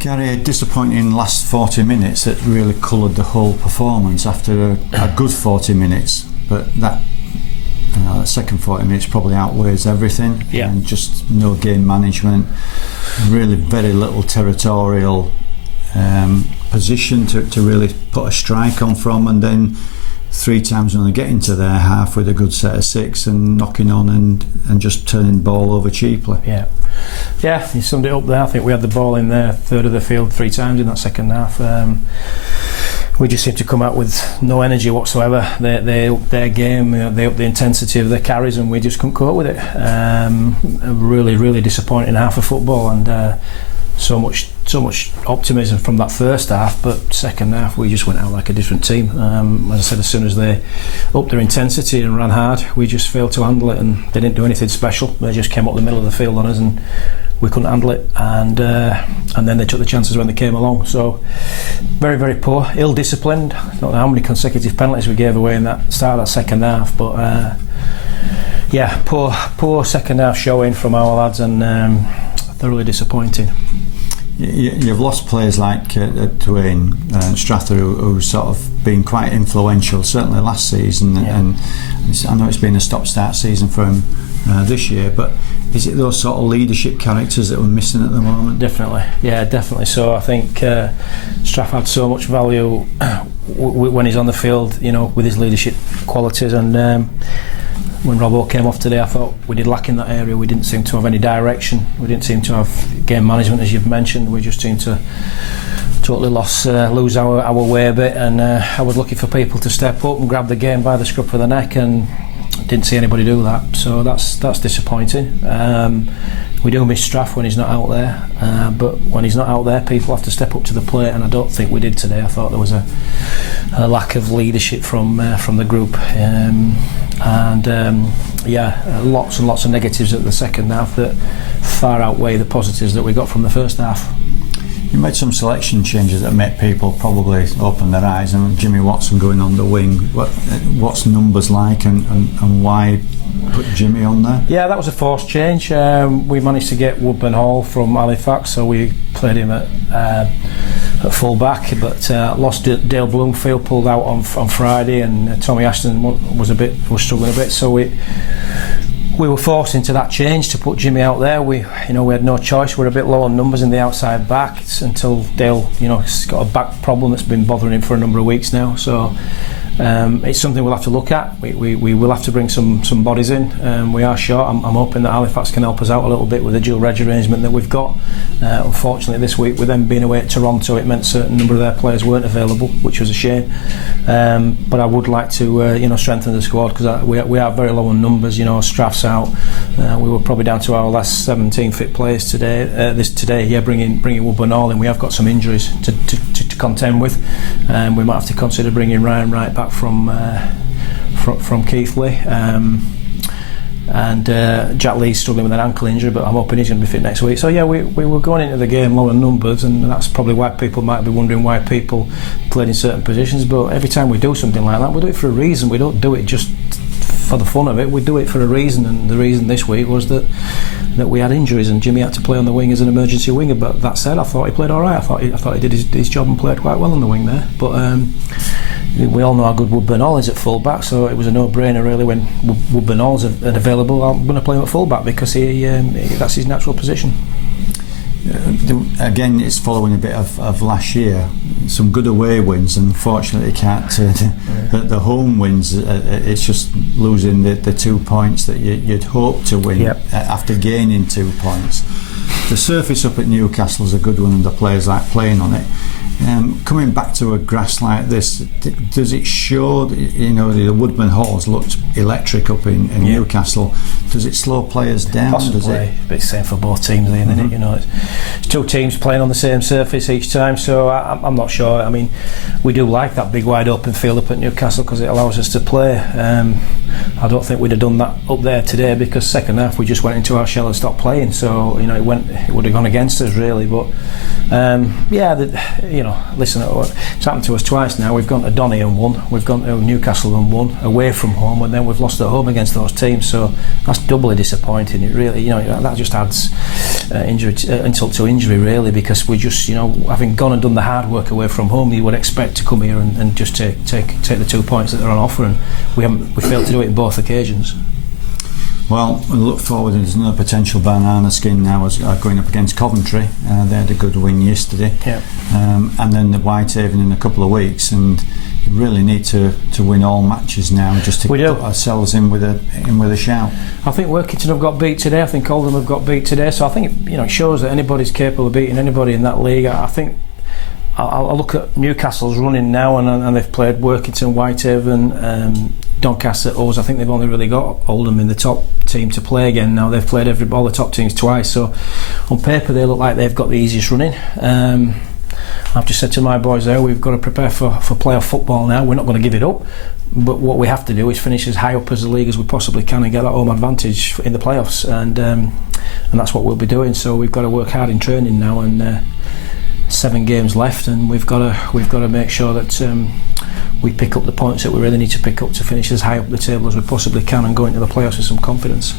Gary, a disappointing last 40 minutes that really coloured the whole performance after a good 40 minutes, but that second 40 minutes probably outweighs everything. Yeah. And just no game management, really very little territorial position to really put a strike on from, and then 3 times only getting to their half with a good set of 6 and knocking on and just turning the ball over cheaply. Yeah, you summed it up there. I think we had the ball in their third of the field 3 times in that second half. We just seemed to come out with no energy whatsoever. Their game, they upped the intensity of their carries, and we just couldn't cope with it. A really disappointing half of football, and so much optimism from that first half, but second half we just went out like a different team. As I said, as soon as they upped their intensity and ran hard, we just failed to handle it, and they didn't do anything special. They just came up the middle of the field on us, and we couldn't handle it, and then they took the chances when they came along. So very poor, ill-disciplined. I don't know how many consecutive penalties we gave away in that start of that second half, but poor second half showing from our lads, and thoroughly disappointing. You've lost players like Dwayne Strather, who's sort of been quite influential, certainly last season, and I know it's been a stop-start season for him this year, but is it those sort of leadership characters that we're missing at the moment? Definitely. So I think Straff had so much value when he's on the field, with his leadership qualities, and when Robbo came off today, I thought we did lack in that area. We didn't seem to have any direction. We didn't seem to have game management, as you've mentioned. We just seemed to totally lose our way a bit, and I was looking for people to step up and grab the game by the scruff of the neck, and didn't see anybody do that. So that's disappointing. We do miss Straff when he's not out there, but when he's not out there, people have to step up to the plate, and I don't think we did today. I thought there was a lack of leadership from the group, lots and lots of negatives at the second half that far outweigh the positives that we got from the first half. You made some selection changes that made people probably open their eyes, and Jimmy Watson going on the wing. What's numbers like, and why put Jimmy on there? Yeah, that was a forced change. We managed to get Woodburn Hall from Halifax, so we played him at full back, but lost Dale Bloomfield, pulled out on Friday, and Tommy Ashton was struggling a bit, so we were forced into that change to put Jimmy out there. We had no choice. We're a bit low on numbers in the outside back until Dale, has got a back problem that's been bothering him for a number of weeks now. So it's something we'll have to look at. We will have to bring some bodies in. We are short. I'm hoping that Halifax can help us out a little bit with the dual reg arrangement that we've got. Unfortunately, this week with them being away at Toronto, it meant a certain number of their players weren't available, which was a shame. But I would like to strengthen the squad, because we are very low on numbers. Straff's out. We were probably down to our last 17 fit players today. Bringing Woodburn Hall in. We have got some injuries to contend with. We might have to consider bringing Ryan Wright back from Keighley, and Jack Lee's struggling with an ankle injury, but I'm hoping he's going to be fit next week. So we were going into the game low on numbers, and that's probably why people might be wondering why people played in certain positions. But every time we do something like that, we do it for a reason. We don't do it just for the fun of it. We do it for a reason, and the reason this week was that we had injuries, and Jimmy had to play on the wing as an emergency winger. But that said, I thought he played all right. I thought he did his job and played quite well on the wing there. But we all know how good Woodburn Hall is at full back, so it was a no-brainer really when Woodburn Hall's available. I'm going to play him at full back because that's his natural position. Again, it's following a bit of last year. Some good away wins, and unfortunately can't the home wins. It's just losing the 2 points that you'd hope to win after gaining 2 points. The surface up at Newcastle is a good one, and the players like playing on it. Coming back to a grass like this, does it show? The Woodburn Halls looked electric up in Newcastle. Does it slow players down? Possibly, does it? but it's the same for both teams, isn't it? It's 2 teams playing on the same surface each time, so I'm not sure. I mean, we do like that big wide open field up at Newcastle because it allows us to play. I don't think we'd have done that up there today, because second half we just went into our shell and stopped playing. So it would have gone against us really, but. Listen, it's happened to us twice now. We've gone to Donny and won, we've gone to Newcastle and won away from home, and then we've lost at home against those teams. So that's doubly disappointing. It really, that just adds insult to injury, really, because we just, having gone and done the hard work away from home, you would expect to come here and just take the 2 points that are on offer, and we failed to do it in both occasions. Well, we look forward. There's another potential banana skin now as going up against Coventry. They had a good win yesterday, and then the Whitehaven in a couple of weeks, and you really need to win all matches now just to put ourselves in with a shout. I think Workington have got beat today. I think Oldham have got beat today. So I think it shows that anybody's capable of beating anybody in that league. I think I'll look at Newcastle's running now, and they've played Workington, Whitehaven, Doncaster, Oz. I think they've only really got Oldham in the top team to play again now. They've played all the top teams twice, so on paper they look like they've got the easiest running. I've just said to my boys there, we've got to prepare for playoff football now. We're not going to give it up, but what we have to do is finish as high up as the league as we possibly can and get that home advantage in the playoffs, and that's what we'll be doing. So we've got to work hard in training now, and 7 games left, and we've got to make sure that we pick up the points that we really need to pick up to finish as high up the table as we possibly can and go into the playoffs with some confidence.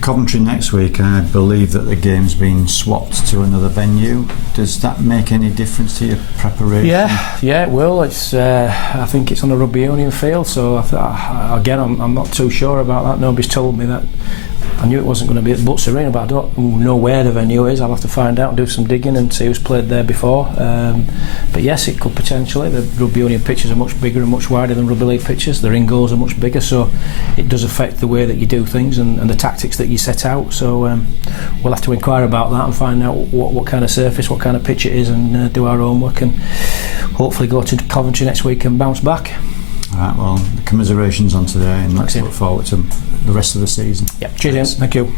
Coventry next week, I believe that the game's been swapped to another venue. Does that make any difference to your preparation? Yeah, it will. I think it's on a rugby union field, so again, I'm not too sure about that. Nobody's told me that. I knew it wasn't going to be at Butts Arena, but I don't know where the venue is. I'll have to find out and do some digging and see who's played there before. But yes, it could potentially. The rugby union pitches are much bigger and much wider than rugby league pitches. The ring goals are much bigger, so it does affect the way that you do things and the tactics that you set out. So we'll have to inquire about that and find out what kind of surface, what kind of pitch it is, and do our homework and hopefully go to Coventry next week and bounce back. Alright, well, commiserations on today, and let's look forward to the rest of the season. Cheers, Ian. Thank you.